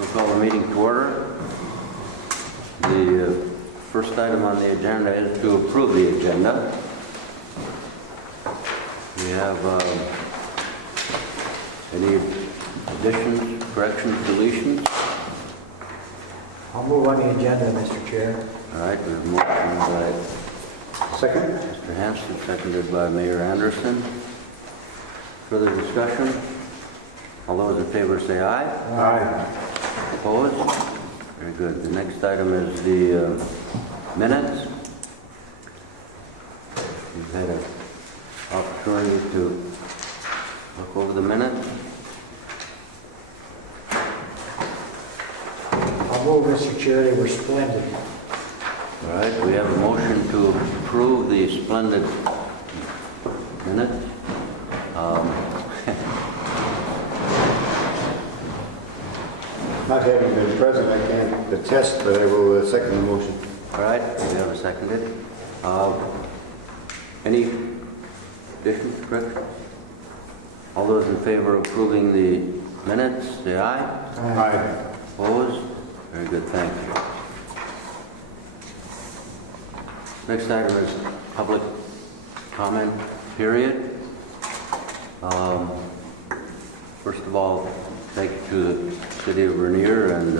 We'll call the meeting to order. The first item on the agenda is to approve the agenda. We have any additions, corrections, deletions? I'll move on the agenda, Mr. Chair. All right, we have a motion by Second. Mr. Hanson, seconded by Mayor Anderson. Further discussion? All those in favor say aye. Aye. Opposed? Very good. The next item is the minutes. You've had an opportunity to look over the minutes. I'll move, Mr. Chair. They were splendid. All right, we have a motion to approve the splendid minutes. Not having been present, I can't attest, but I will second the motion. All right, we have a seconded. Any additions, corrections? All those in favor of approving the minutes, say aye. Aye. Opposed? Very good, thank you. Next item is public comment period. First of all, thank you to the City of Vernier and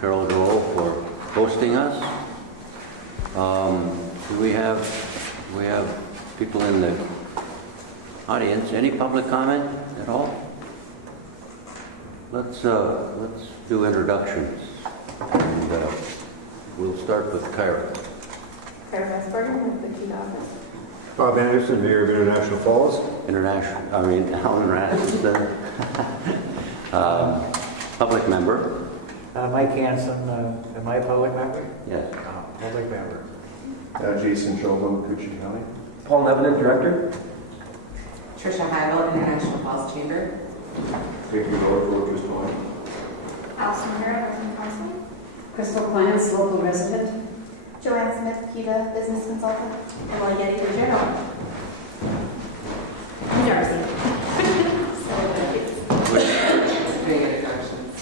Cheryl Dole for hosting us. We have people in the audience. Any public comment at all? Let's do introductions, and we'll start with Kyra. Keda with the Keda office. Bob Anderson, Mayor of International Falls. Alan Rasmussen, public member. Mike Hanson, am I a public member? Yes. Public member. Jason Shulman, Coochie County. Paul Nevenin, Director. Trisha Heigl, International Falls Chamber. Thank you, Lord, for workers going. Allison Rivera, Resident Council. Crystal Clance, local resident. Joanne Smith, Keda, business consultant. Emily Getty, the general. Darcy.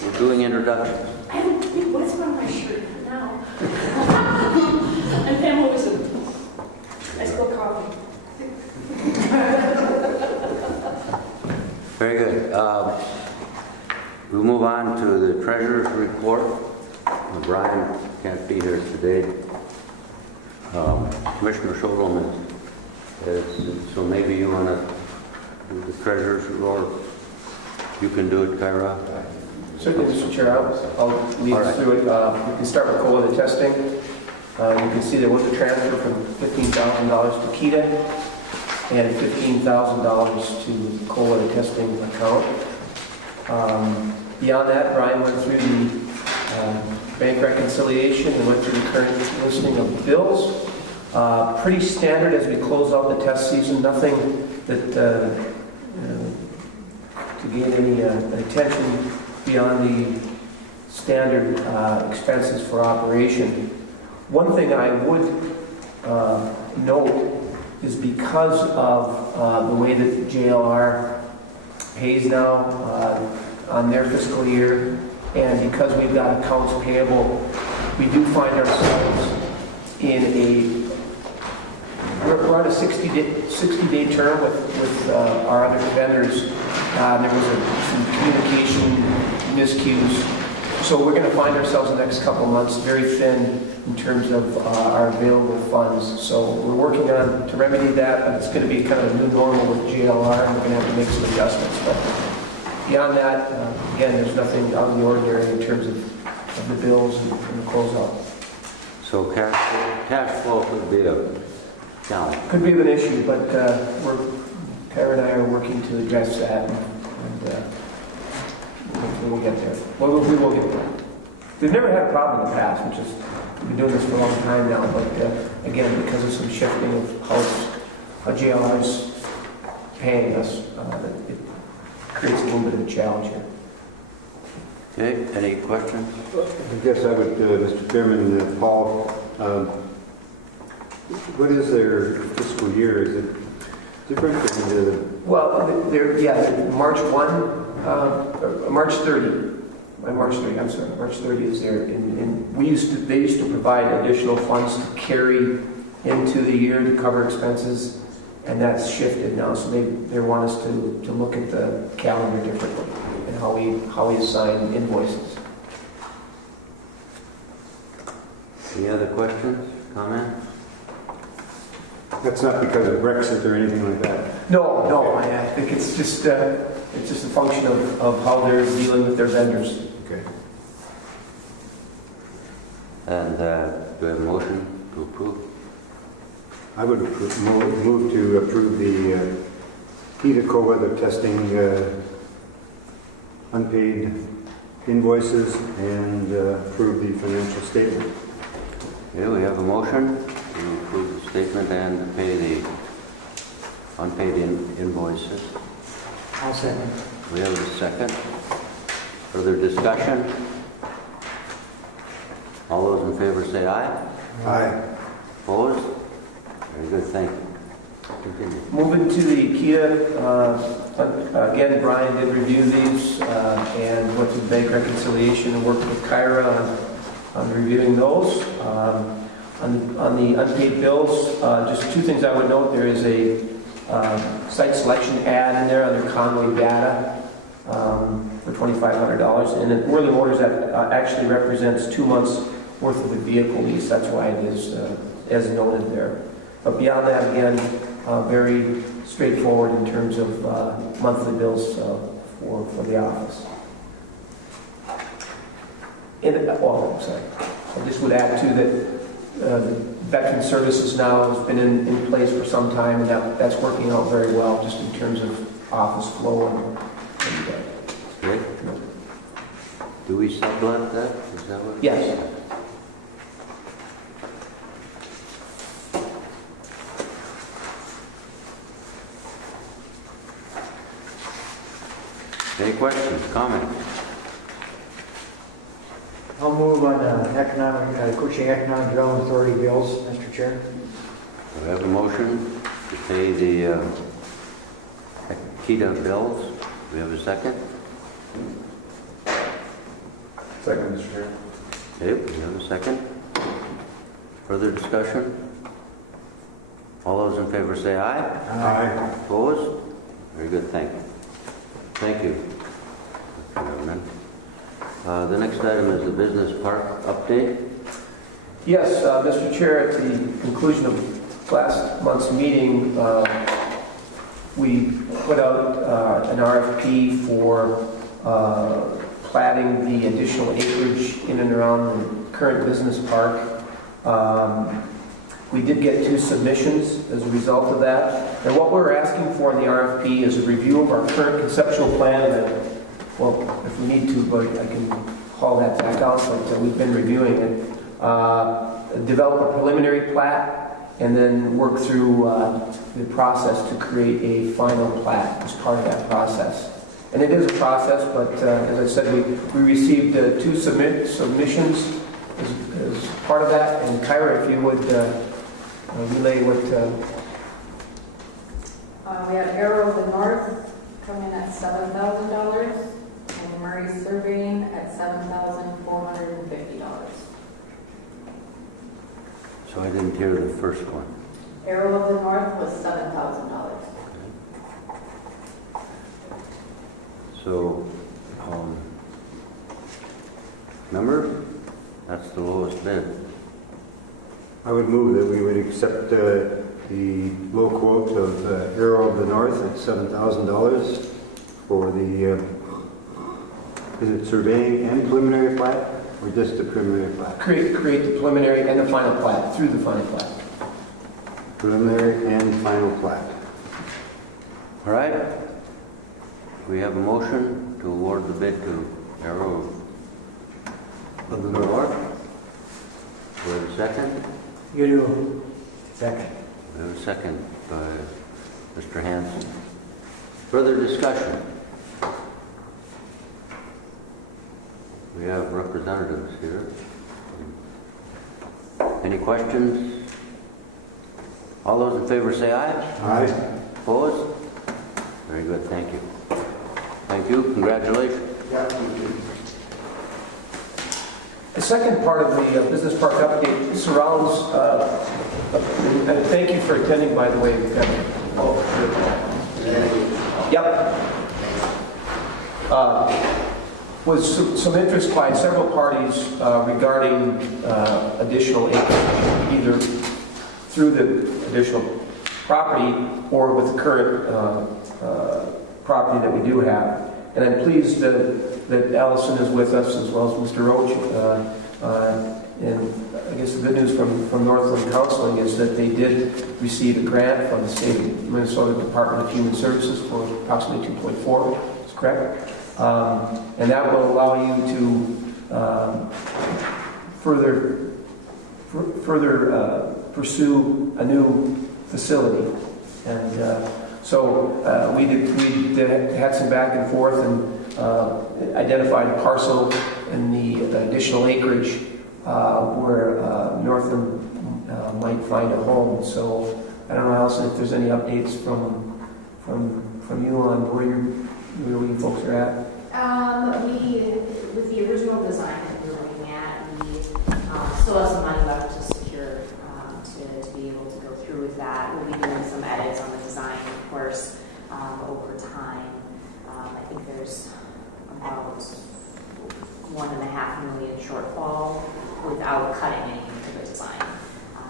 We're doing introductions. I don't think, what's on my shirt now? I'm Pam Wilson. I spill coffee. Very good. We'll move on to the treasurer's report. Brian can't be here today. Commissioner Schodelman is, so maybe you want to do the treasurer's report. You can do it, Kyra. Certainly, Mr. Chair, I'll lead us through it. We can start with COLA testing. You can see there was a transfer from $15,000 to Keda and $15,000 to COLA testing account. Beyond that, Brian went through the bank reconciliation and went through the current listing of bills. Pretty standard as we close out the test season. Nothing that to gain any attention beyond the standard expenses for operation. One thing I would note is because of the way that JLR pays now on their fiscal year, and because we've got accounts payable, we do find ourselves in we're on a 60-day term with our other vendors. There was some communication miscues. So we're going to find ourselves in the next couple of months very thin in terms of our available funds. So we're working on to remedy that, but it's going to be kind of a new normal with JLR, and we're going to have to make some adjustments. But beyond that, again, there's nothing out of the ordinary in terms of the bills and the closeout. So cash flow could be a challenge. Could be an issue, but Kara and I are working to address that, and hopefully we'll get there. Well, we will get there. We've never had a problem in the past, we've been doing this for a long time now, but again, because of some shifting of how JLR's paying us, it creates a little bit of a challenge here. Okay, any questions? I guess I would, Mr. Chairman, Paul, what is their fiscal year? Is it different than the... Well, March 1, March 30 March 30, I'm sorry, March 30 is there. And they used to provide additional funds to carry into the year to cover expenses, and that's shifted now. So they want us to look at the calendar differently and how we assign invoices. Any other questions, comments? That's not because of Brexit or anything like that. No, I think it's just a function of how they're dealing with their vendors. Okay. And do I have a motion to approve? I would move to approve the Keda cold weather testing unpaid invoices and approve the financial statement. Okay, we have a motion to approve the statement and to pay the unpaid invoices. I'll second. We have a second. Further discussion? All those in favor say aye. Aye. Opposed? Very good, thank you. Continue. Moving to the Keda, again, Brian did review these and went through bank reconciliation and worked with Kyra on reviewing those. On the unpaid bills, just two things I would note. There is a site selection ad in there under Conway Data for $2,500. And in Whirly Motors, that actually represents 2 months worth of the vehicle lease. That's why it is as noted there. But beyond that, again, very straightforward in terms of monthly bills for the office. I just would add too that Veteran Services now has been in place for some time, and that's working out very well just in terms of office flow and Great. Do we sublet that? Is that what? yes. Any questions, comments? I'll move on Cushing Economic Development Authority bills, Mr. Chair. We have a motion to pay the Keda bills. We have a second. Second, Mr. Chair. Okay, we have a second. Further discussion? All those in favor say aye. Aye. Opposed? Very good, thank you. Thank you, Mr. Chairman. The next item is the business park update. Yes, Mr. Chair, at the conclusion of last month's meeting, we put out an RFP for platting the additional acreage in and around the current business park. We did get 2 submissions as a result of that. And what we're asking for in the RFP is a review of our current conceptual plan. Well, if we need to, but I can haul that back out, but we've been reviewing it. Develop a preliminary plat, and then work through the process to create a final plat as part of that process. And it is a process, but as I said, we received 2 submissions as part of that. And Kyra, if you would relay what... We have Arrow of the North coming at $7,000, and Murray Surveying at $7,450. So I didn't hear the first one. Arrow of the North was $7,000. So, remember, that's the lowest bid. I would move that we would accept the low quote of Arrow of the North at $7,000 for the, is it surveying and preliminary plat, or just the preliminary plat? Create the preliminary and the final plat, through the final plat. Preliminary and final plat. All right. We have a motion to award the bid to Arrow of the North. We have a second. You do. Second. We have a second by Mr. Hanson. Further discussion? We have representatives here. Any questions? All those in favor say aye. Aye. Opposed? Very good, thank you. Thank you, congratulations. Yeah. The second part of the business park update surrounds, and thank you for attending, by the way. We've got, yep. Was some interest by several parties regarding additional acreage, either through the additional property or with the current property that we do have. And I'm pleased that Allison is with us, as well as Mr. Roach. And I guess the good news from Northland Counseling is that they did receive a grant from the state of Minnesota Department of Human Services for approximately 2.4, is correct? And that will allow you to further pursue a new facility. And so we had some back and forth and identified a parcel in the additional acreage where Northland might find a home. So I don't know, Allison, if there's any updates from you on where you folks are at. With the original design that we were looking at, we still have some money left to secure to be able to go through with that. We'll be doing some edits on the design, of course, over time. I think there's about $1.5 million shortfall without cutting any into the design.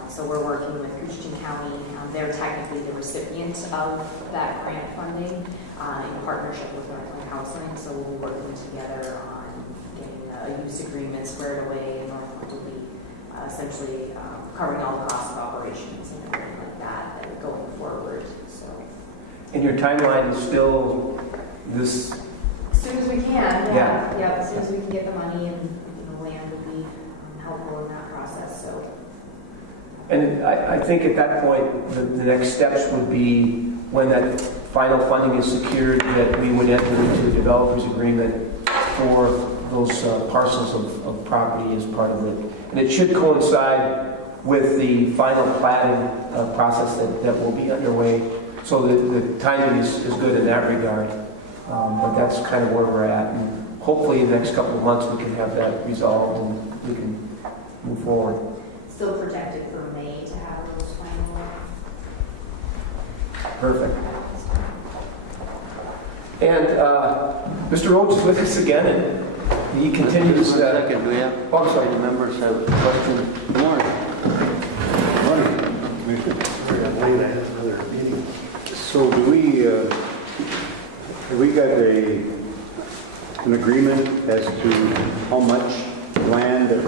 So we're working with Christian County. They're technically the recipient of that grant funding in partnership with Northland Counseling. So we'll be working together on getting a use agreement squared away. Northland will be essentially covering all the costs of operations and everything like that going forward. So. And your timeline is still this? As soon as we can. Yeah. As soon as we can get the money, and land will be helpful in that process. So. And I think at that point, the next steps would be when that final funding is secured, that we would enter into a developer's agreement for those parcels of property as part of it. And it should coincide with the final planning process that will be underway. So the timing is good in that regard. But that's kind of where we're at. And hopefully in the next couple of months we can have that resolved and we can move forward. Still projected for May to have those final. Perfect. And Mr. Roach is with us again, and he continues. Just one second, do we have? Oh, I'm sorry. The members have a question. Good morning. So do have we got an agreement as to how much land that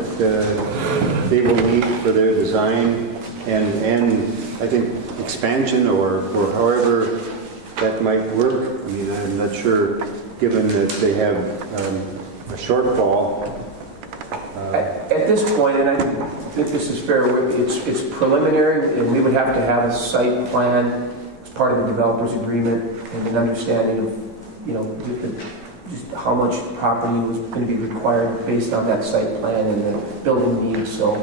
they will need for their design and I think expansion or however that might work? I mean, I'm not sure, given that they have a shortfall. At this point, and I think this is fair, it's preliminary, and we would have to have a site plan as part of the developer's agreement and an understanding of, just how much property was going to be required based on that site plan and the building needs. So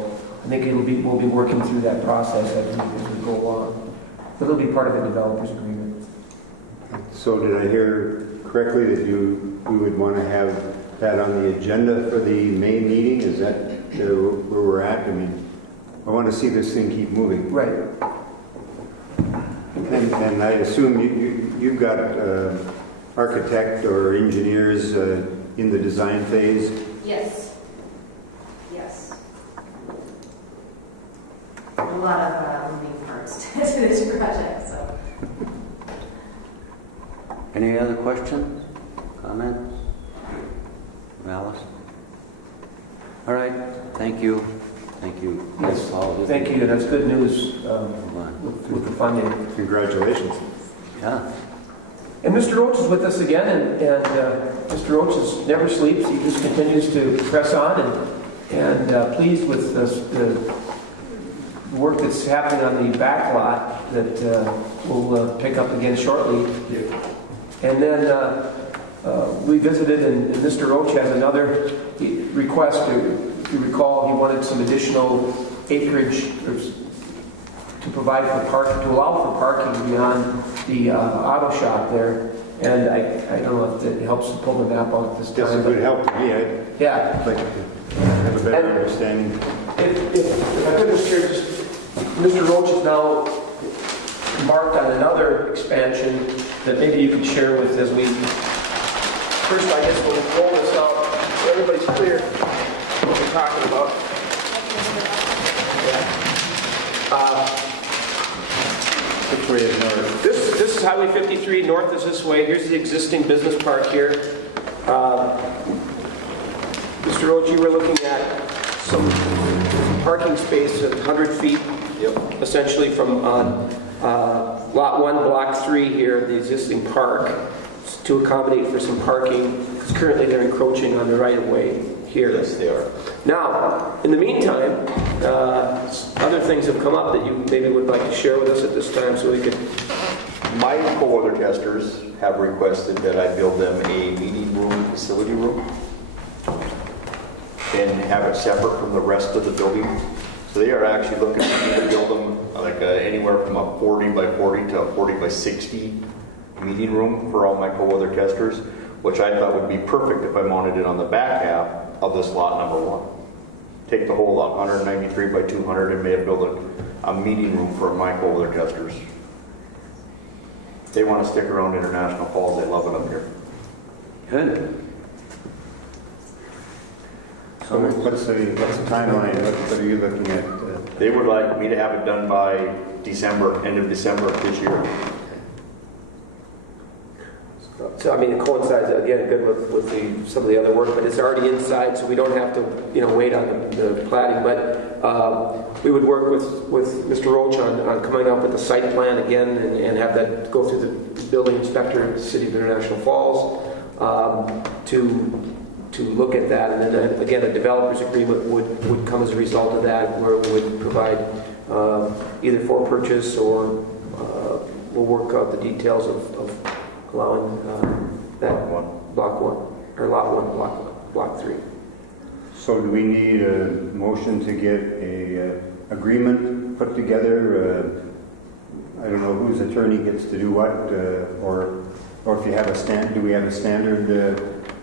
I think we'll be working through that process as we go along. But it'll be part of the developer's agreement. So did I hear correctly that we would want to have that on the agenda for the May meeting? Is that where we're at? I mean, I want to see this thing keep moving. Right. And I assume you've got architect or engineers in the design phase? Yes. A lot of moving parts to this project. So. Any other questions, comments? Alice? All right, thank you. Thank you. Yes. Thank you. That's good news with the funding. Congratulations. Yeah. And Mr. Roach is with us again, and Mr. Roach never sleeps. He just continues to press on, and pleased with the work that's happening on the back lot that we'll pick up again shortly. And then we visited, and Mr. Roach has another request. If you recall, he wanted some additional acreage to provide to allow for parking beyond the auto shop there. And I don't know if it helps to pull the map out this time. That's a good help to me. Yeah. But have a better understanding. If I could, Mr. Chair, Mr. Roach is now marked on another expansion that maybe you could share with as we, first I guess we'll roll this out so everybody's clear what we're talking about. Which way is north? This is Highway 53, north is this way. Here's the existing business park here. Mr. Roach, you were looking at some parking space at 100 feet, essentially from Lot 1, Block 3 here, the existing park, to accommodate for some parking, because currently they're encroaching on the right-of-way here. Yes, they are. Now, in the meantime, other things have come up that you maybe would like to share with us at this time so we could... My co-weather testers have requested that I build them a meeting room, facility room, and have it separate from the rest of the building. So they are actually looking for me to build them like anywhere from a 40 by 40 to a 40 by 60 meeting room for all my co-weather testers, which I thought would be perfect if I mounted it on the back half of this lot number 1. Take the whole lot, 193 by 200, and may have built a meeting room for my co-weather testers. They want to stick around International Falls. They love it up here. Good. So what's the timeline? What are you looking at? They would like me to have it done by December, end of December of this year. So, I mean, it coincides, again, good with some of the other work, but it's already inside, so we don't have to, wait on the plating. But we would work with Mr. Roach on coming up with a site plan again and have that go through the building inspector in the City of International Falls to look at that. And then, again, a developer's agreement would come as a result of that, where it would provide either for purchase or we'll work out the details of allowing that block 1, or lot 1, block 3. So do we need a motion to get a agreement put together? I don't know whose attorney gets to do what, or if you have do we have a standard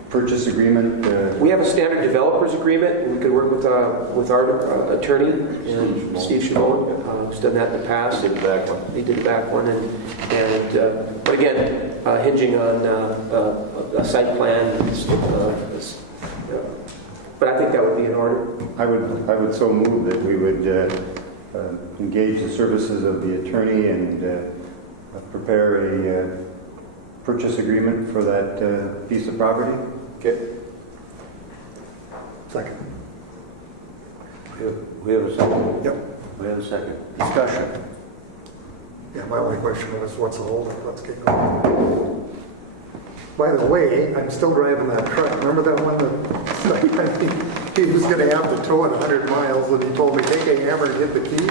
purchase agreement? We have a standard developers agreement. We could work with our attorney, Steve Shimon, who's done that in the past. Did the back one. He did the back one, but again, hinging on a site plan. But I think that would be in order. I would so move that we would engage the services of the attorney and prepare a purchase agreement for that piece of property. Okay. Second. We have a second. Yep. We have a second. Discussion. Yeah, my only question was, what's the holdup? Let's get going. By the way, I'm still driving that truck. Remember that one that he was going to have to tow it 100 miles, and he told me, take a hammer and hit the key?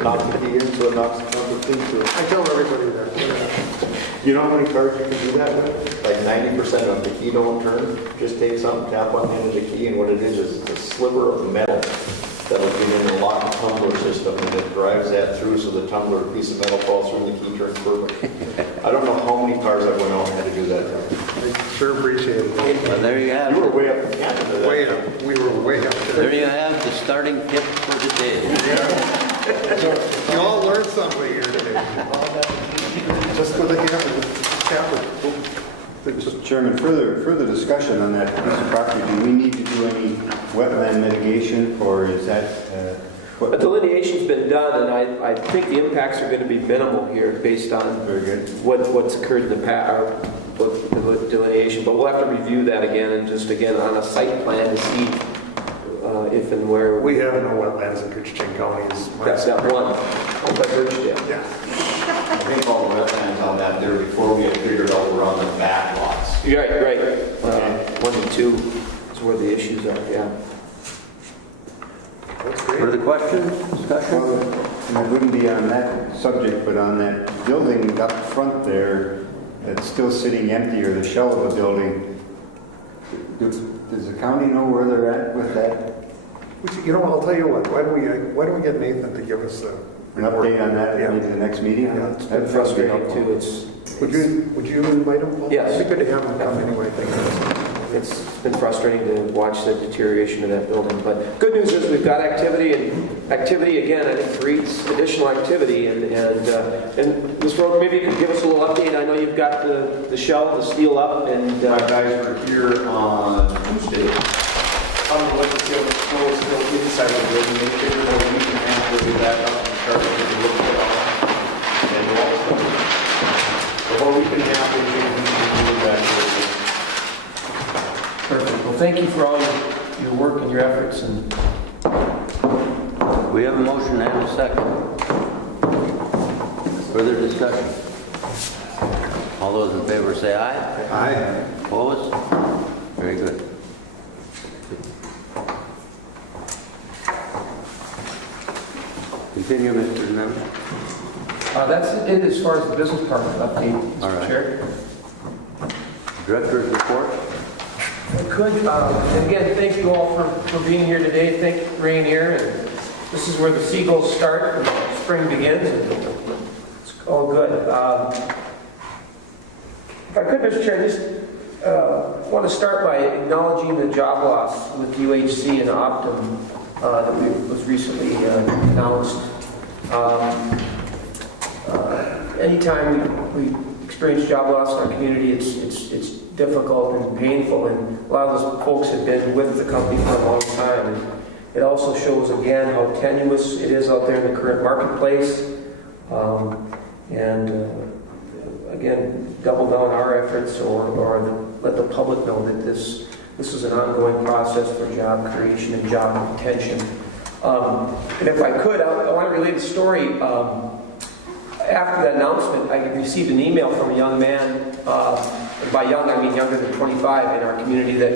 Knock the key in so it knocks the key through. I tell everybody that. You know how many cars you can do that with? Like 90% of the key don't turn. Just take something, tap on the end of the key, and what it is it's a sliver of metal that'll get in the lock and tumbler system, and it drives that through so the tumbler piece of metal falls through and the key turns perfect. I don't know how many cars I went out and had to do that. I sure appreciate it. Well, there you have You were it. way up in Canada. Way up. We were way up there. There you have the starting tip for the day. You all learned something here today. Just with a hammer. Mr. Chairman, further discussion on that piece of property. Do we need to do any wetland mitigation, or is that A delineation's been done, and I think the impacts are going to be minimal here based on what's occurred in the past, with the delineation. But we'll have to review that again, and just again on a site plan to see if and where. We have no wetlands in Koochiching County. That's that one. Yeah. I think all the wetlands on that there before we had figured out we're on the back lots. Right. 1 and 2 is where the issues are, yeah. Further questions, discussion? Well, it wouldn't be on that subject, but on that building up front there that's still sitting empty, or the shell of a building. Does the county know where they're at with that? You know, I'll tell you what. Why don't we get Nathan to give us An update on that maybe the next meeting? Yeah, it's It's been frustrating too. Would you invite him? Yes. It'd be good to have him come anyway. It's been frustrating to watch the deterioration of that building. But good news is we've got activity, and activity again, I think, breeds additional activity. And Ms. Road, maybe you could give us a little update. I know you've got the shell, the steel up, and Our guys were here on Tuesday. I'm looking to see how much snow is still inside the building. They figured about a week and a half we'll be back up and start to look at it. And also, about a week and a half we'll be back here. perfect. Well, thank you for all your work and your efforts. And We have a motion and a second. Further discussion? All those in favor say aye. Aye. Opposed? Very good. Continue, Mr. Nemeth. that's it as far as the business part update, All Mr. right. Chair. Director's report. I could, and again, thank you all for being here today. Thank Rainier. And this is where the seagulls start and spring begins. It's all good. If I could, Mr. Chair, just want to start by acknowledging the job loss with UHC and Optum that was recently announced. Anytime we experience job loss in our community, it's difficult and painful, and a lot of those folks have been with the company for a long time. And it also shows again how tenuous it is out there in the current marketplace. Again, double down our efforts, or let the public know that this is an ongoing process for job creation and job retention. And if I could, I want to relate a story. After that announcement, I received an email from a young man, by young I mean younger than 25, in our community that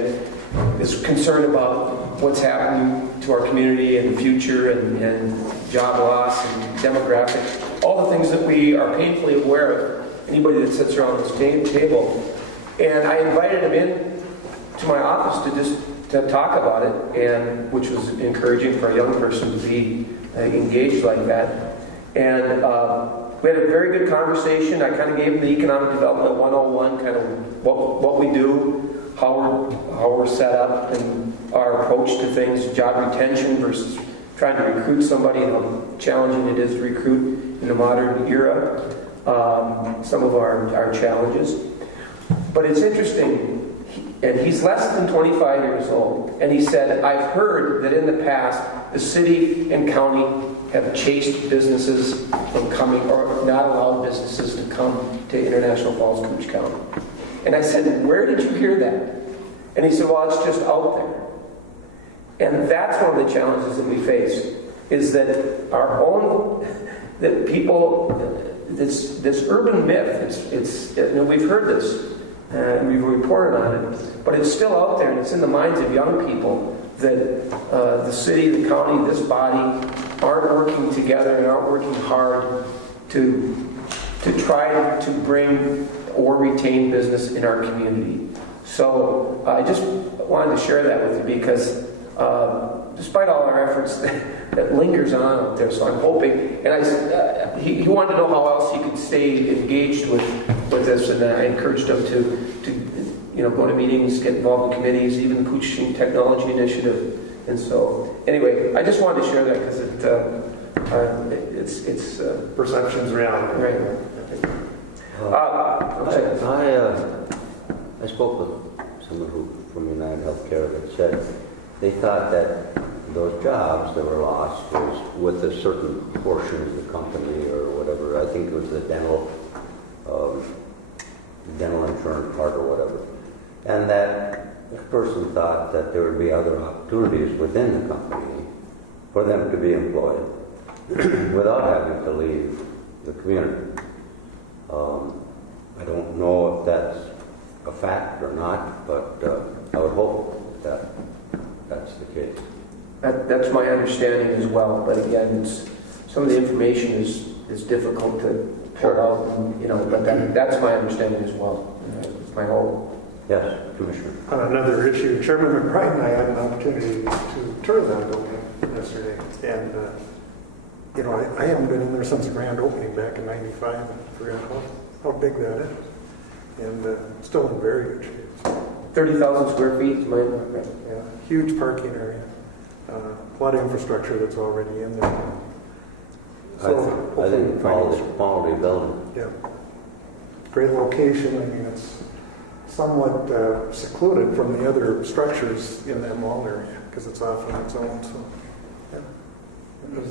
is concerned about what's happening to our community in the future, and job loss and demographics, all the things that we are painfully aware of, anybody that sits around this table. And I invited him in to my office to talk about it, and which was encouraging for a young person to be engaged like that. And we had a very good conversation. I kind of gave him the Economic Development 101, kind of what we do, how we're set up, and our approach to things, job retention versus trying to recruit somebody, and how challenging it is to recruit in the modern era, some of our challenges. But it's interesting, and he's less than 25 years old, and he said, I've heard that in the past, the city and county have chased businesses from coming, or not allowed businesses to come to International Falls, Cooch County. And I said, where did you hear that? And he said, well, it's just out there. And that's one of the challenges that we face, is that our own, that people, this urban myth, we've heard this, and we've reported on it, but it's still out there, and it's in the minds of young people that the city, the county, this body aren't working together and aren't working hard to try to bring or retain business in our community. So I just wanted to share that with you, because despite all our efforts, that lingers on out there. So I'm hoping, and he wanted to know how else he could stay engaged with this, and I encouraged him to go to meetings, get involved in committees, even the Cooch Technology Initiative. And so, anyway, I just wanted to share that because it's Perception's reality. right. I spoke with someone from United Healthcare that said they thought that those jobs that were lost was with a certain portion of the company or whatever. I think it was the dental insurance part or whatever. And that this person thought that there would be other opportunities within the company for them to be employed without having to leave the community. I don't know if that's a fact or not, but I would hope that that's the case. That's my understanding as well. But again, some of the information is difficult to pull out, and, but that's my understanding as well. It's my hope. Yes, Commissioner. On another issue, Chairman McBride and I had an opportunity to tour that building yesterday. And, I haven't been in there since the grand opening back in '95, and forgot how big that is. And still in very good shape. 30,000 square feet, is my right. Yeah, huge parking area. A lot of infrastructure that's already in there. I think quality building. Yeah. Great location. I mean, it's somewhat secluded from the other structures in that mall area because it's off on its own. So, yeah. It was,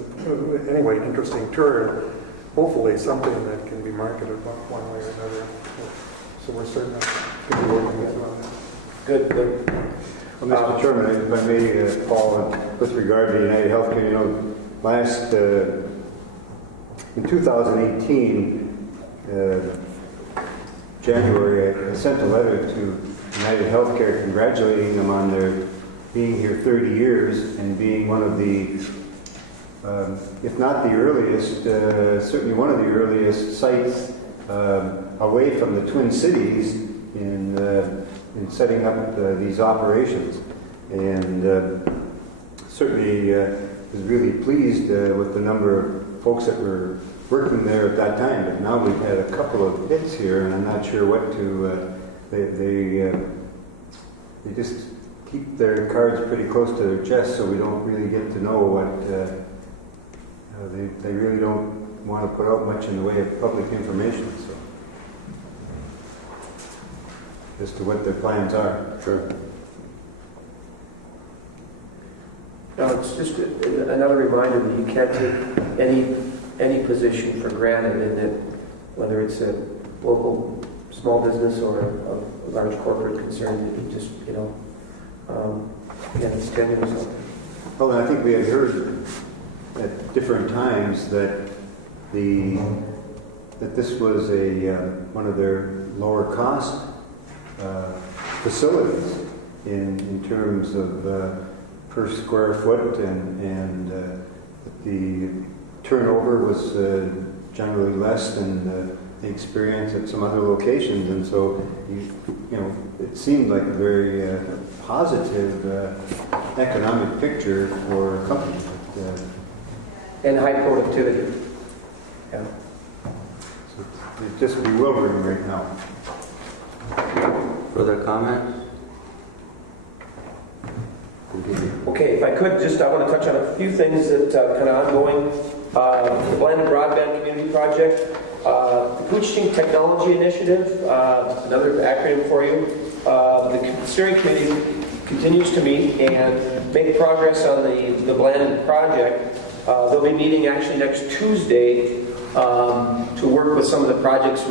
anyway, an interesting tour. Hopefully, something that can be marketed one way or another. So we're certainly going to be working on that. Good, good. Well, Mr. Chairman, if I may, Paul, with regard to United Healthcare, you know, last, in 2018, January, I sent a letter to United Healthcare congratulating them on their being here 30 years and being one of the, if not the earliest, certainly one of the earliest sites away from the Twin Cities in setting up these operations. And certainly was really pleased with the number of folks that were working there at that time. But now we've had a couple of hits here, and I'm not sure what to. They just keep their cards pretty close to their chest, so we don't really get to know what. They really don't want to put out much in the way of public information. So. As to what their plans are. Sure. Now, it's just another reminder that you can't take any position for granted, and that whether it's a local small business or a large corporate concern, that you just, you know, again, it's tenuous out there. Well, I think we had heard at different times that that this was one of their lower cost facilities in terms of per square foot, and the turnover was generally less than the experience at some other locations, and so you know it seemed like a very positive economic picture for a company. And high productivity. Yeah. So it's just bewildering right now. Further comments? Continue. Okay, if I could, I want to touch on a few things that kind of ongoing. The Broadband Community Project, the Coaching Technology Initiative, another acronym for you. The steering committee continues to meet and make progress on the Blandon project. They'll be meeting actually next Tuesday to work with some of the projects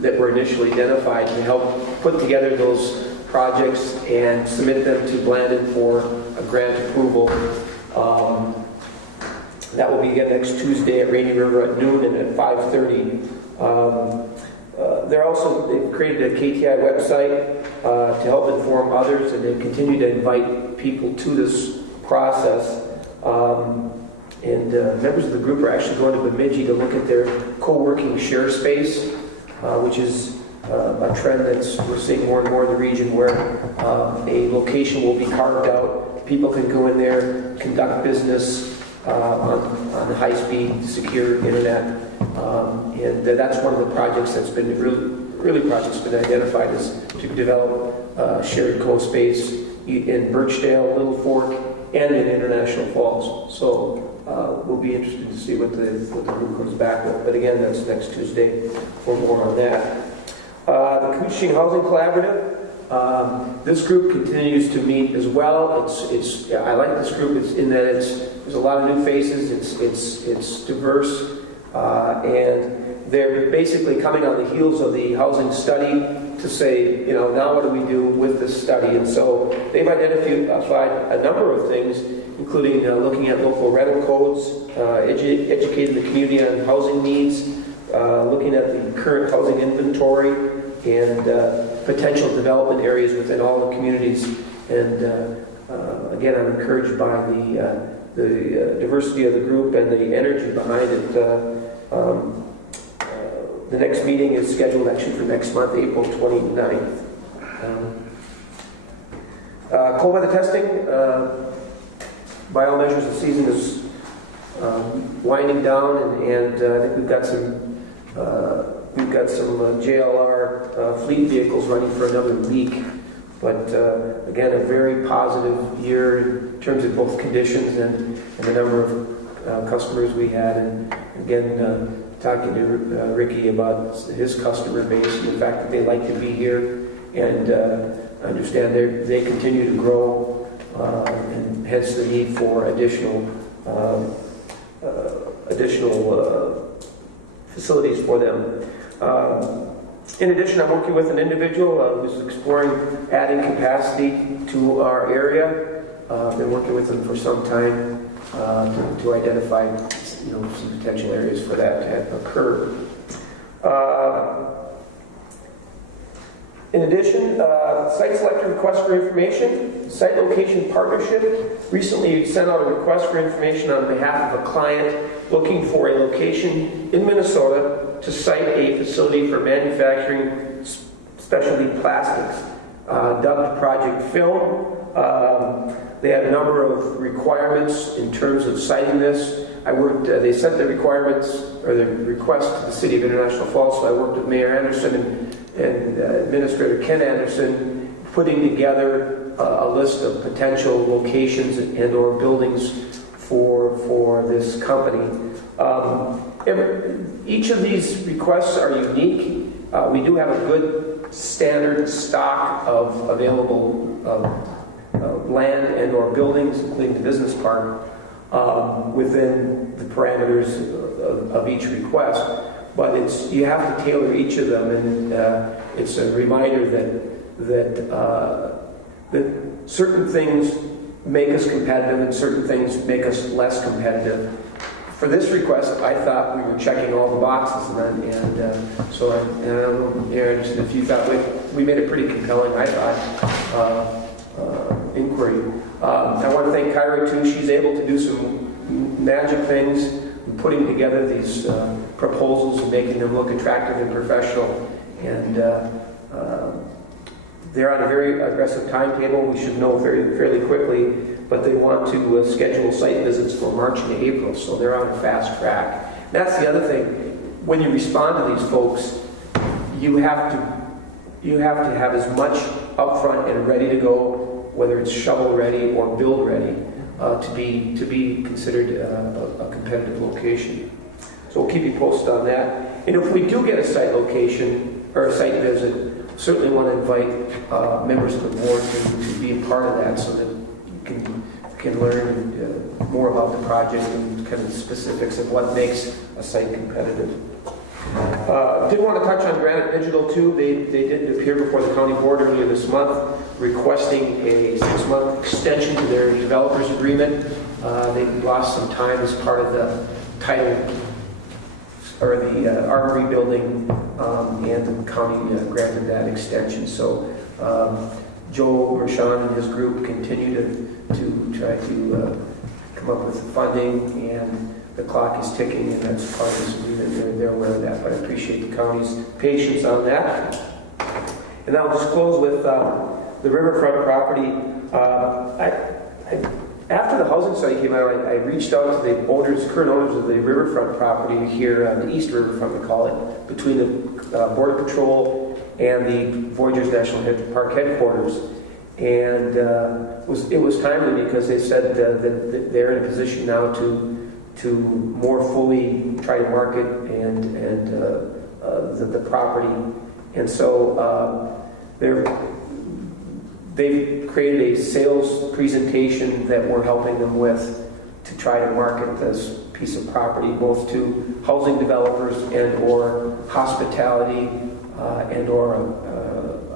that were initially identified to help put together those projects and submit them to Blandon for a grant approval. That will be again next Tuesday at Rainy River at noon and at 5:30. They've created a KTI website to help inform others, and they continue to invite people to this process. And members of the group are actually going to Bemidji to look at their co-working share space, which is a trend we're seeing more and more in the region, where a location will be carved out. People can go in there, conduct business on the high-speed, secure internet, and that's one of the projects that's been been identified as to develop shared co-space in Birchdale, Little Fork, and in International Falls. So we'll be interested to see what the group comes back with. But again, that's next Tuesday for more on that. The Coaching Housing Collaborative. This group continues to meet as well. I like this group. It's in that there's a lot of new faces. It's diverse, and they're basically coming on the heels of the housing study to say, you know, now what do we do with this study? And so they've identified a number of things, including looking at local rental codes, educating the community on housing needs, looking at the current housing inventory, and potential development areas within all the communities. And again, I'm encouraged by the diversity of the group and the energy behind it. The next meeting is scheduled actually for next month, April 29th. Cold weather testing. By all measures, the season is winding down, and I think we've got some JLR fleet vehicles running for another week. But again, a very positive year in terms of both conditions and the number of customers we had. And again, talking to Ricky about his customer base and the fact that they like to be here and understand they continue to grow, and hence the need for additional facilities for them. In addition, I'm working with an individual who's exploring adding capacity to our area. Been working with them for some time to identify, some potential areas for that to occur. In addition, site selector request for information, site location partnership. Recently sent out a request for information on behalf of a client looking for a location in Minnesota to site a facility for manufacturing specialty plastics, dubbed Project Film. They had a number of requirements in terms of citing this. They sent the requirements or the request to the City of International Falls, so I worked with Mayor Anderson and Administrator Ken Anderson, putting together a list of potential locations and or buildings for this company. Each of these requests are unique. We do have a good standard stock of available land and or buildings, including the business park, within the parameters of each request. But you have to tailor each of them, and it's a reminder that certain things make us competitive and certain things make us less competitive. For this request, I thought we were checking all the boxes, so I don't know, Aaron, if you thought we made a pretty compelling, I thought, inquiry. I want to thank Kyra too. She's able to do some magic things in putting together these proposals and making them look attractive and professional. And they're on a very aggressive timetable. We should know fairly quickly, but they want to schedule site visits for March and April, so they're on a fast track. And that's the other thing. When you respond to these folks, you have to have as much upfront and ready to go, whether it's shovel ready or build ready, to be considered a competitive location. So we'll keep you posted on that. And if we do get a site location or a site visit, certainly want to invite members of the board to be a part of that, so that you can learn more about the project and kind of the specifics of what makes a site competitive. Did want to touch on Granite Digital too. They did appear before the county board earlier this month, requesting a 6-month extension to their developers agreement. They lost some time as part of the title or the armory building, and the county granted that extension. So Joe Rashawn and his group continue to try to come up with the funding, and the clock is ticking, and that's part of this agreement. They're aware of that, but I appreciate the county's patience on that. And I'll just close with the riverfront property. After the housing study came out, I reached out to the current owners of the riverfront property here, the East Riverfront we call it, between the Border Patrol and the Voyageurs National Park headquarters. And it was timely, because they said that they're in a position now to more fully try to market and the property. And so they've created a sales presentation that we're helping them with to try to market this piece of property both to housing developers and or hospitality and or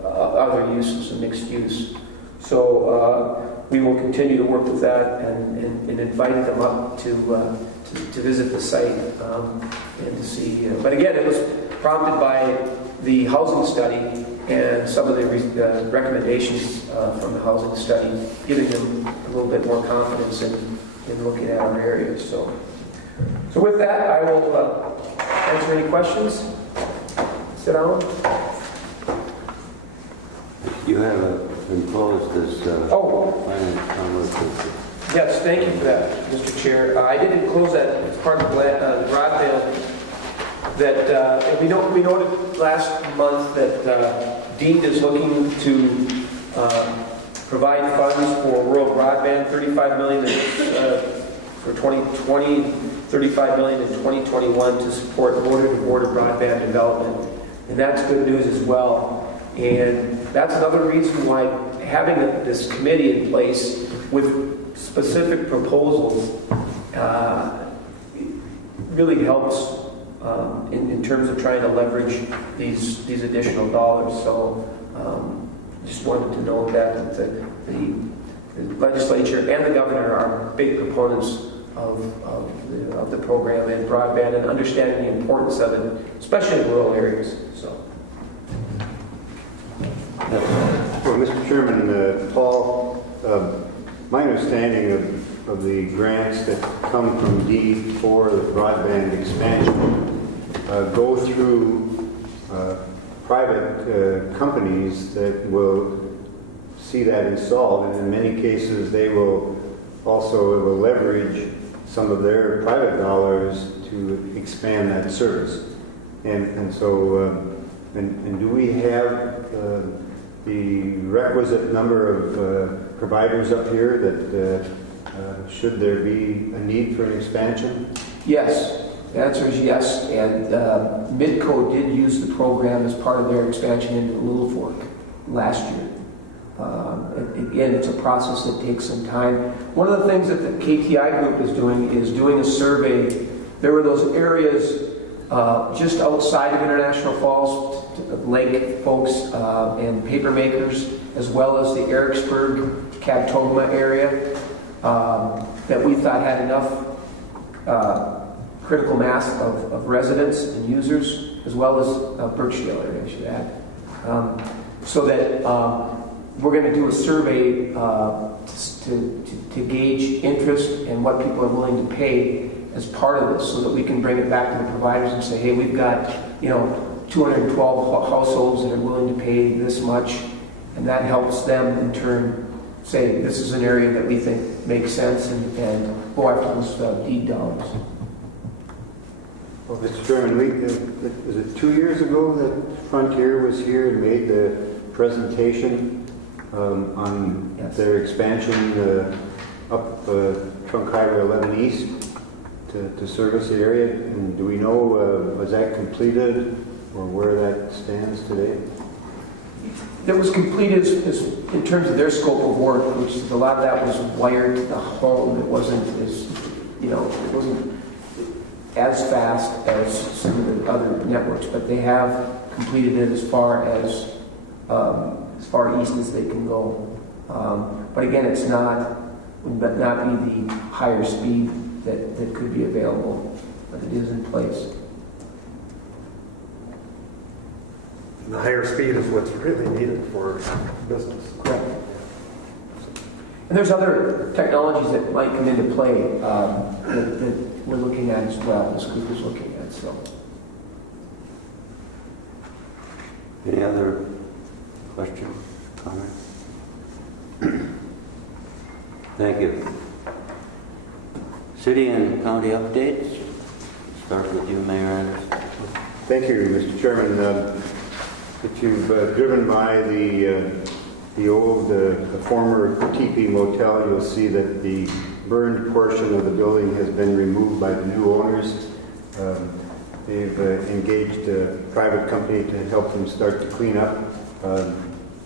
other uses and mixed use. So we will continue to work with that and invite them up to visit the site and to see. But again, it was prompted by the housing study and some of the recommendations from the housing study, giving them a little bit more confidence in looking at our areas. So with that, I will answer any questions. Sit down. You have imposed this finance conversation. Yes, thank you for that, Mr. Chair. I did enclose that as part of the broadband. That we noted last month that Dean is looking to provide funds for rural broadband, $35 million for 2020, $35 million in 2021 to support border-to-border broadband development. And that's good news as well. And that's another reason why having this committee in place with specific proposals really helps in terms of trying to leverage these additional dollars. So just wanted to know that the legislature and the governor are big proponents of the program and broadband and understanding the importance of it, especially in rural areas. So. Well, Mr. Chairman, Paul, my understanding of the grants that come from DEED for the broadband expansion go through private companies that will see that installed, and in many cases they will also leverage some of their private dollars to expand that service. And so, and do we have the requisite number of providers up here that should there be a need for an expansion? Yes, the answer is yes. And Midco did use the program as part of their expansion into Little Fork last year. Again, it's a process that takes some time. One of the things that the KTI group is doing a survey. There were those areas just outside of International Falls, lake folks and paper makers, as well as the Ericsburg, Cabtoma area that we thought had enough critical mass of residents and users, as well as Birchdale area, I should add. So that we're going to do a survey to gauge interest and what people are willing to pay as part of this, so that we can bring it back to the providers and say, hey, we've got 212 households that are willing to pay this much, and that helps them in turn say this is an area that we think makes sense and go after those deed dollars. Well, Mr. Chairman, was it 2 years ago that Frontier was here and made the presentation on their expansion up Trunk Highway 11 East to service the area? And do we know, was that completed or where that stands today? That was completed in terms of their scope of work, which a lot of that was wired to the home. It wasn't as, it wasn't as fast as some of the other networks, but they have completed it as far east as they can go. But again, it's would not be the higher speed that could be available, but it is in place. The higher speed is what's really needed for business. Correct. And there's other technologies that might come into play that we're looking at as well, this group is looking at. So. Any other questions, comments? Thank you. City and county updates. Start with you, Mayor Anderson. Thank you, Mr. Chairman. If you've driven by the old, the former teepee motel, you'll see that the burned portion of the building has been removed by the new owners. They've engaged a private company to help them start to clean up. The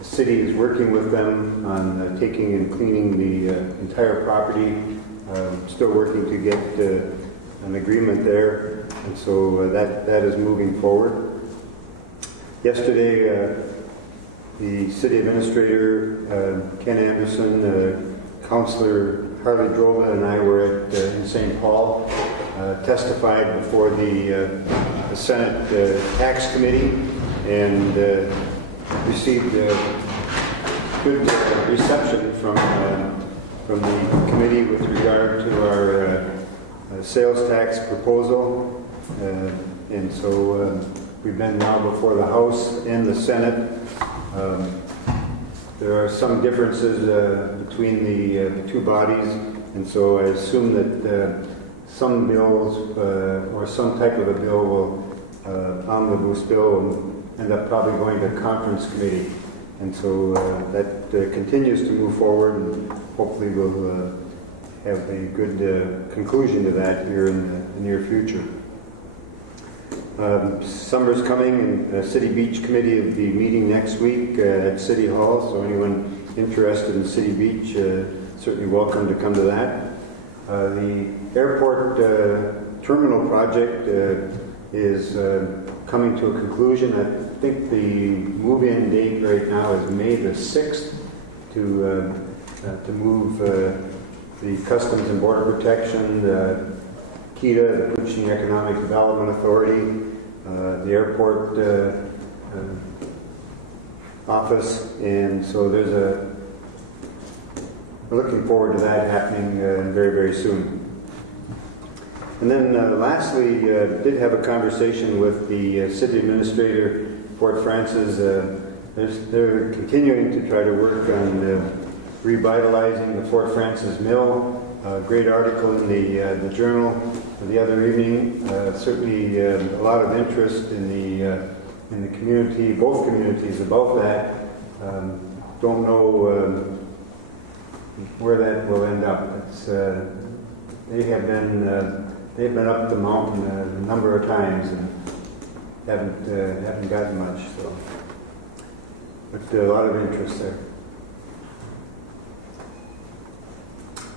city is working with them on taking and cleaning the entire property. Still working to get an agreement there, and so that is moving forward. Yesterday, the city administrator, Ken Anderson, Councillor Harley Drova, and I were in St. Paul, testified before the Senate Tax Committee, and received good reception from the committee with regard to our sales tax proposal. And so we've been now before the House and the Senate. There are some differences between the two bodies, and so I assume that some bills or some type of a bill will, omnibus bill, will end up probably going to conference committee. And so that continues to move forward, and hopefully we'll have a good conclusion to that here in the near future. Summer's coming, and the City Beach Committee will be meeting next week at City Hall, so anyone interested in City Beach, certainly welcome to come to that. The airport terminal project is coming to a conclusion. I think the move-in date right now is May the 6th to move the Customs and Border Protection, Keda, the Kuching Economic Development Authority, the airport office, and so we're looking forward to that happening very, very soon. And then lastly, did have a conversation with the city administrator, Fort Francis. They're continuing to try to work on revitalizing the Fort Francis Mill. Great article in the Journal the other evening. Certainly a lot of interest in the community, both communities, about that. Don't know where that will end up. It's they've been up the mountain a number of times and haven't gotten much. So, but a lot of interest there.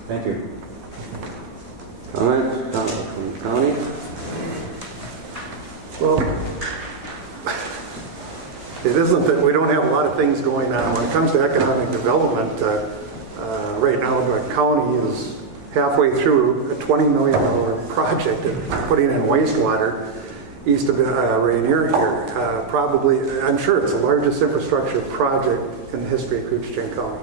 Thank you. Comments from the county? Well, it isn't that we don't have a lot of things going on. When it comes to economic development, right now the county is halfway through a $20 million project of putting in wastewater east of Rainier here. Probably, I'm sure it's the largest infrastructure project in the history of Kuching County.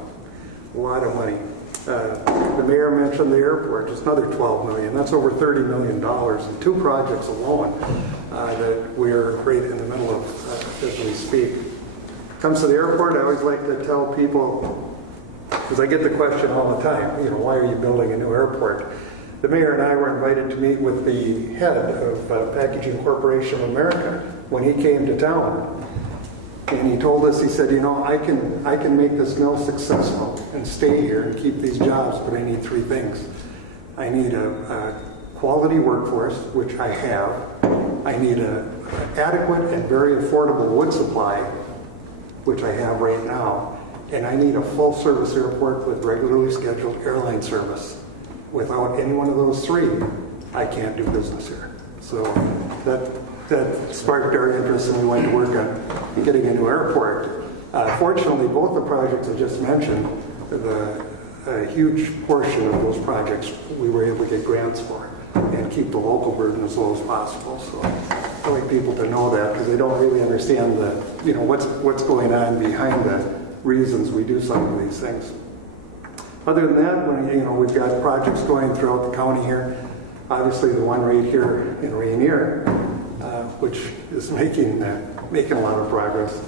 A lot of money. The mayor mentioned the airport, just another $12 million. That's over $30 million in two projects alone that we're right in the middle of as we speak. Comes to the airport, I always like to tell people, because I get the question all the time, why are you building a new airport? The mayor and I were invited to meet with the head of Packaging Corporation of America when he came to town. And he told us, he said, I can make this mill successful and stay here and keep these jobs, but I need three things. I need a quality workforce, which I have. I need an adequate and very affordable wood supply, which I have right now. And I need a full-service airport with regularly scheduled airline service. Without any one of those three, I can't do business here. So that sparked our interest, and we went to work on getting a new airport. Fortunately, both the projects I just mentioned, a huge portion of those projects we were able to get grants for and keep the local burden as low as possible. So I like people to know that, because they don't really understand what's going on behind the reasons we do some of these things. Other than that, we've got projects going throughout the county here. Obviously, the one right here in Rainier, which is making a lot of progress.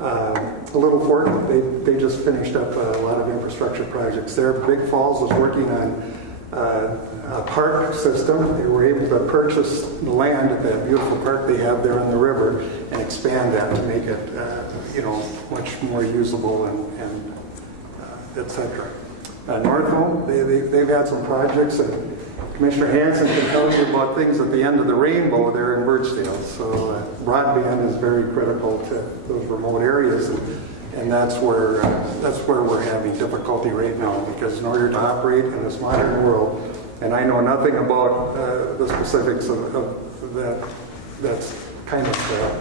A Little Fort, they just finished up a lot of infrastructure projects there. Big Falls was working on a park system. They were able to purchase the land at that beautiful park they have there on the river and expand that to make it, much more usable and et cetera. Northville, they've had some projects, and Commissioner Hansen can tell you about things at the end of the rainbow there in Birchdale. So broadband is very critical to those remote areas, and that's where we're having difficulty right now, because in order to operate in this modern world, and I know nothing about the specifics of that's kind of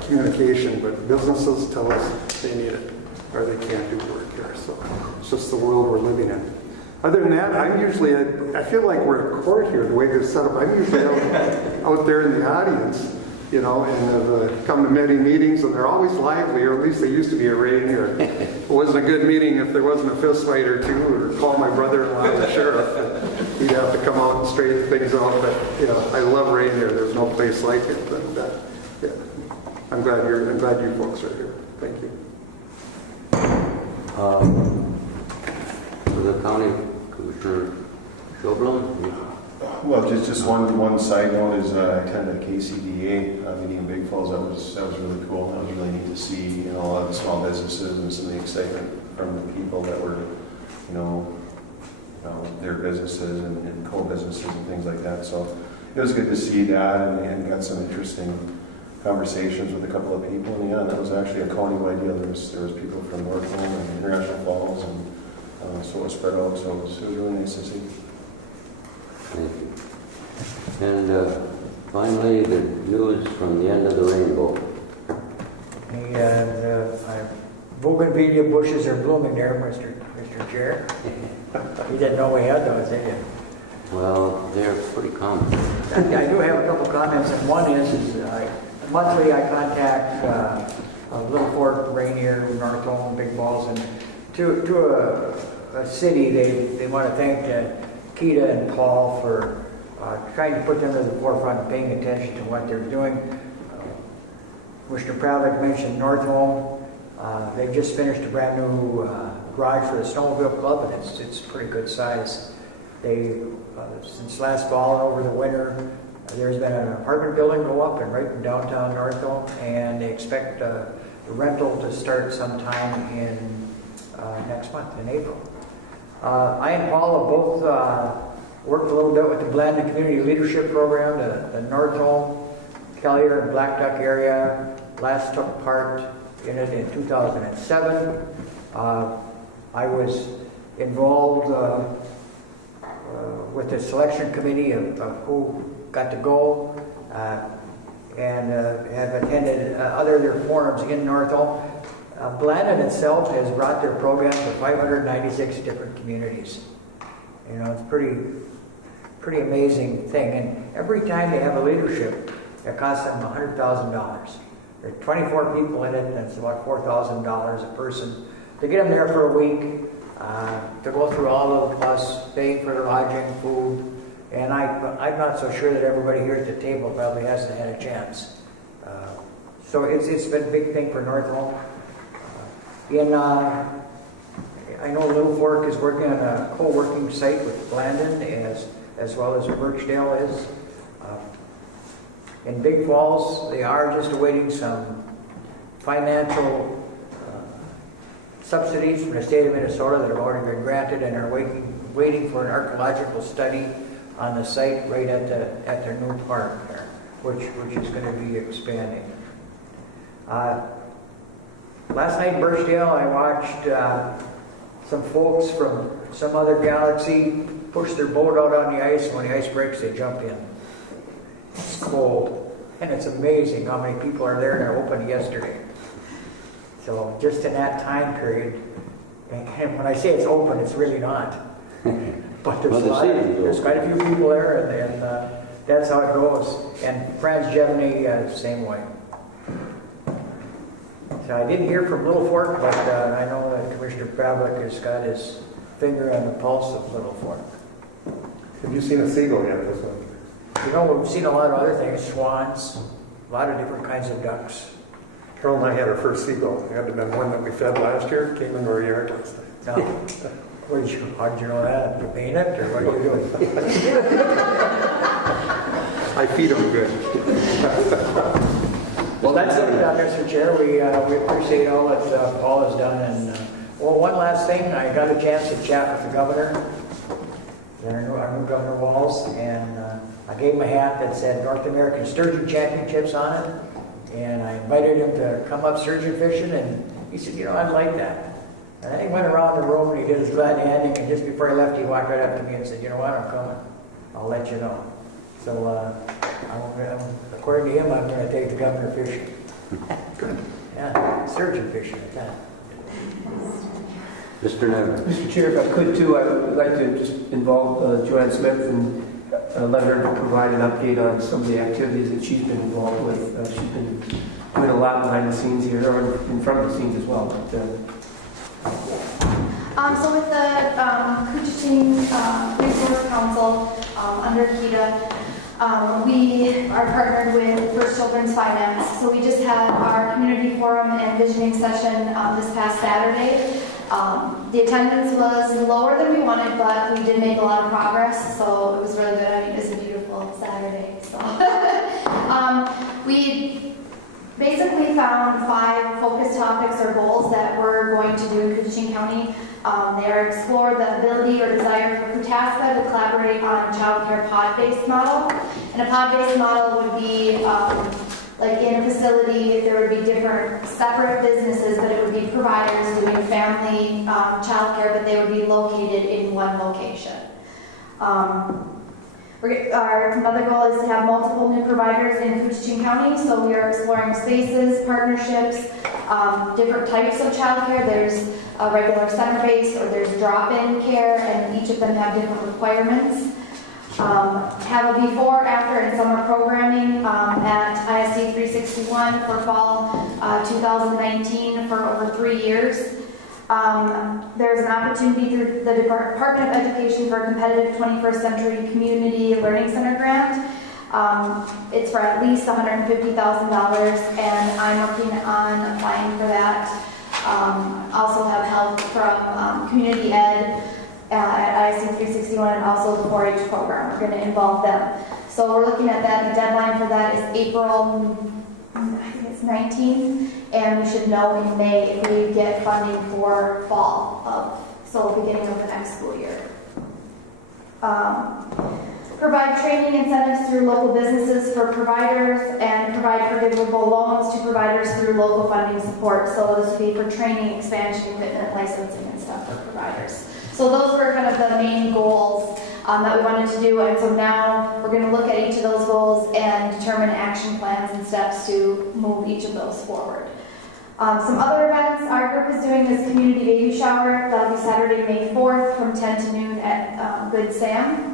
communication, but businesses tell us they need it or they can't do work here. So it's just the world we're living in. Other than that, I feel like we're at court here, the way they're set up. I'm usually out there in the audience, and come to many meetings, and they're always lively, or at least they used to be right here. It wasn't a good meeting if there wasn't a fist fight or two, or call my brother-in-law the sheriff, and he'd have to come out and straighten things out. But, I love Rainier. There's no place like it. But, I'm glad you folks are here. Thank you. For the county, Commissioner Schoblum? Well, just one side note is I attended a KCDA meeting in Big Falls. That was really cool. That was really neat to see, a lot of the small businesses and some of the excitement from the people that were, their businesses and co-businesses and things like that. So it was good to see that, and got some interesting conversations with a couple of people. And yeah, that was actually a county-wide deal. There was people from North Home and International Falls, and so it was spread out. So it was really nice to see. Thank you. And finally, the news from the end of the rainbow. The bougainvillea bushes are blooming there, Mr. Chair. You didn't know we had those, did you? Well, they're pretty common. I do have a couple comments, and one is monthly I contact Little Fork, Rainier, North Home, Big Falls, and to a city, they want to thank Keda and Paul for trying to put them to the forefront of paying attention to what they're doing. Commissioner Pravik mentioned North Home. They just finished a brand new garage for the Snowmobile Club, and it's pretty good size. They, since last fall and over the winter, there's been an apartment building go up and right in downtown North Home, and they expect the rental to start sometime in next month, in April. I and Paul have both worked a little bit with the Blended Community Leadership Program, the North Home, Kellier, and Black Duck area. Last took part in it in 2007. I was involved with the selection committee of who got to go, and have attended other forums in North Home. Blended itself has brought their program to 596 different communities. It's pretty amazing thing. And every time they have a leadership, it costs them $100,000. There are 24 people in it, and it's about $4,000 a person. To get them there for a week, to go through all of the plus, paying for their lodging, food, and I'm not so sure that everybody here at the table probably hasn't had a chance. So it's been a big thing for North Home. I know Little Fork is working on a co-working site with Blandon as well as Birchdale is. In Big Falls, they are just awaiting some financial subsidies from the state of Minnesota that have already been granted, and are waiting for an archaeological study on the site right at their new park there, which is going to be expanding. Last night in Birchdale, I watched some folks from some other galaxy push their boat out on the ice, and when the ice breaks, they jump in. It's cold, and it's amazing how many people are there, and they're open yesterday. So just in that time period, and when I say it's open, it's really not. But there's quite a few people there, and that's how it goes. And Franz Jevny, same way. So I didn't hear from Little Fork, but I know that Commissioner Pravik has got his finger on the pulse of Little Fork. Have you seen a seagull yet? We've seen a lot of other things, swans, a lot of different kinds of ducks. Carol and I had our first seagull. It had to have been one that we fed last year. Came into our yard last night. Now, how did you know that? You paint it, or what are you doing? I feed them good. Well, that's it, Mr. Chair. We appreciate all that Paul has done. And one last thing, I got a chance to chat with the governor, our new Governor Walz, and I gave him a hat that said North American Sturgeon Championships on it, and I invited him to come up sturgeon fishing, and he said, I'd like that. And then he went around the room and he did his glad handing, and just before he left, he walked right up to me and said, what, I'm coming. I'll let you know. So, according to him, I'm going to take the governor fishing. Good. Yeah, sturgeon fishing at that. Mr. Neville. Mr. Chair, if I could too, I would like to just involve Joanne Smith and let her provide an update on some of the activities that she's been involved with. She's been doing a lot behind the scenes here, or in front of the scenes as well. So with the Kuchiching Resource Council under Keda, we are partnered with First Children's Finance. So we just had our community forum and visioning session this past Saturday. The attendance was lower than we wanted, but we did make a lot of progress, so it was really good. found 5 focus topics or goals that we're going to do in Koochiching County. They are explore the ability or desire for Putaska to collaborate on childcare pod-based model. And a pod-based model would be like in a facility, there would be different separate businesses, but it would be providers doing family childcare, but they would be located in one location. Another goal is to have multiple new providers in Koochiching County, so we are exploring spaces, partnerships, different types of childcare. There's a regular center-based or there's drop-in care, and each of them have different requirements. Have a before, after, and summer programming at ISD 361 for fall 2019 for over 3 years. There's an opportunity through the Department of Education for a competitive 21st Century Community Learning Center grant. It's for at least $150,000, and I'm working on applying for that. Also have help from community ed at ISD 361 and also the 4-H program. We're going to involve them. So we're looking at that. The deadline for that is April, I think it's 19th, and we should know in May if we get funding for fall so beginning of the next school year. Provide training incentives through local businesses for providers and provide forgivable loans to providers through local funding support. So this would be for training, expansion, equipment, licensing, and stuff for providers. So those were kind of the main goals that we wanted to do, and so now we're going to look at each of those goals and determine action plans and steps to move each of those forward. Some other events, our group is doing this community baby shower. That'll be Saturday, May 4th from 10 to noon at Good Sam.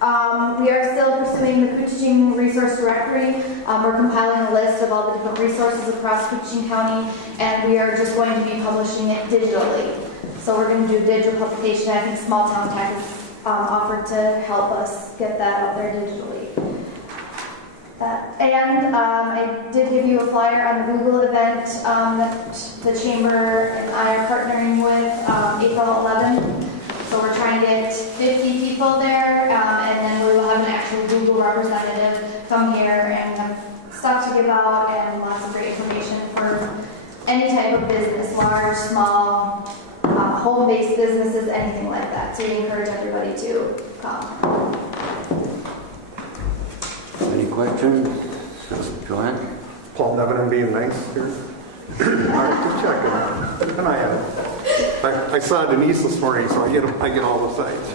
We are still pursuing the Koochiching Resource Directory. We're compiling a list of all the different resources across Koochiching County, and we are just going to be publishing it digitally. So we're going to do digital publication. I think Small Town Tech has offered to help us get that out there digitally. And I did give you a flyer on the Google event that the Chamber and I are partnering with April 11th. So we're trying to get 50 people there, and then we will have an actual Google representative come here and have stuff to give out and lots of great information for any type of business, large, small, home-based businesses, anything like that. So we encourage everybody to come. Any questions? Joanne? Paul Nevin and being nice here. All right, just checking. And I saw Denise this morning, so I get all the sites.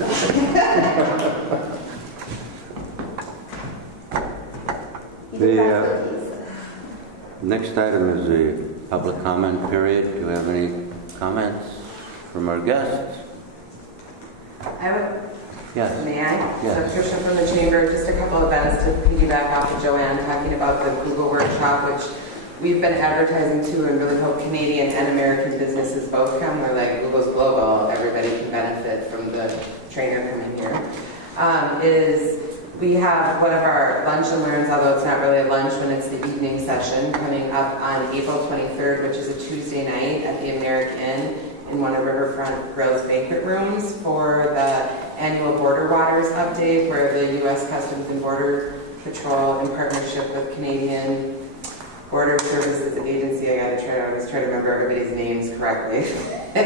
The next item is the public comment period. Do you have any comments from our guests? Yes. May I? Yes. So Tricia from the Chamber, just a couple of events to piggyback off of Joanne talking about the Google workshop, which we've been advertising to and really hope Canadian and American businesses both come. We're like, Google's global, everybody can benefit from the trainer coming here. We have one of our lunch and learns, although it's not really a lunch when it's the evening session, coming up on April 23rd, which is a Tuesday night at the American Inn in one of Riverfront Grill's banquet rooms for the annual Border Waters update, where the U.S. Customs and Border Patrol, in partnership with Canadian Border Services Agency, I always try to remember everybody's names correctly. I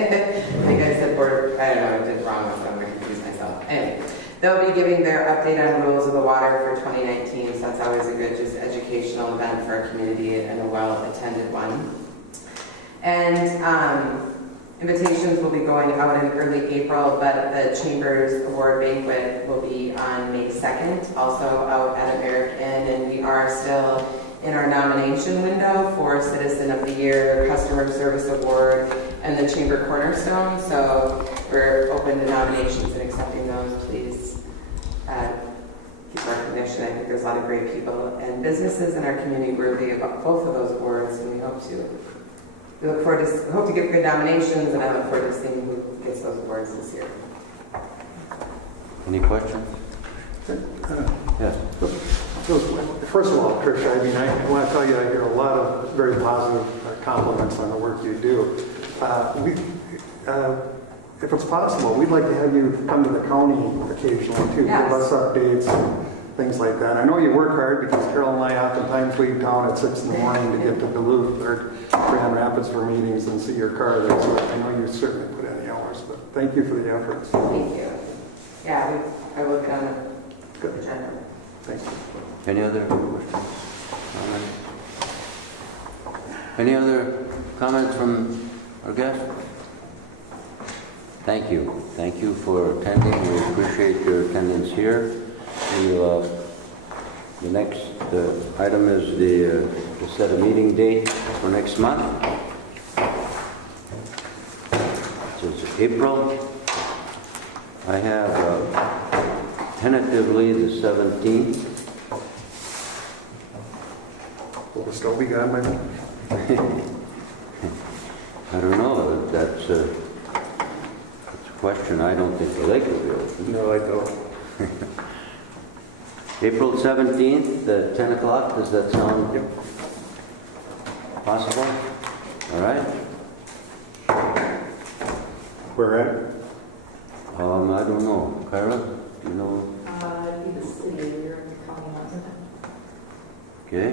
think I said border, I don't know, I did wrong, so I'm going to confuse myself. Anyway, they'll be giving their update on rules of the water for 2019, so that's always a good, just educational event for our community and a well-attended one. And invitations will be going out in early April, but the Chamber's Award Banquet will be on May 2nd, also out at American Inn, and we are still in our nomination window for Citizen of the Year, Customer Service Award, and the Chamber Cornerstone. So we're open to nominations and accepting those. Please keep recognition. I think there's a lot of great people and businesses in our community worthy of both of those awards, and we hope to get good nominations, and I look forward to seeing who gets those awards this year. Any questions? Yes. First of all, Tricia, I want to tell you I hear a lot of very positive compliments on the work you do. If it's possible, we'd like to have you come to the county occasionally too. Yes. Give us updates things like that. I know you work hard because Carol and I oftentimes leave town at 6 in the morning to get to Duluth or Grand Rapids for meetings and see your car there. So I know you certainly put in the hours, but thank you for the efforts. Thank you. Yeah, I will get on a Good. agenda. Thank you. Any other questions? Comments? Any other comments from our guests? Thank you. Thank you for attending. We appreciate your attendance here. The next item is to set a meeting date for next month. So it's April. I have tentatively the 17th. Will we still be gone by then? I don't know. That's a question. I don't think the lake will be open. No, I don't. April 17th at 10 o'clock. Does that sound possible? All right. Where at? I don't know. Kyra, do you know? It'd be the city, you're in the county, not the Okay.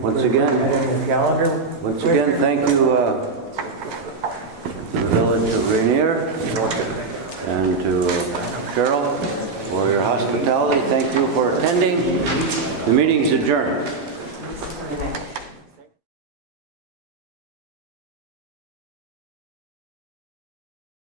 Once again, thank you to the village of Rainier and to Cheryl for your hospitality. Thank you for attending. The meeting's adjourned.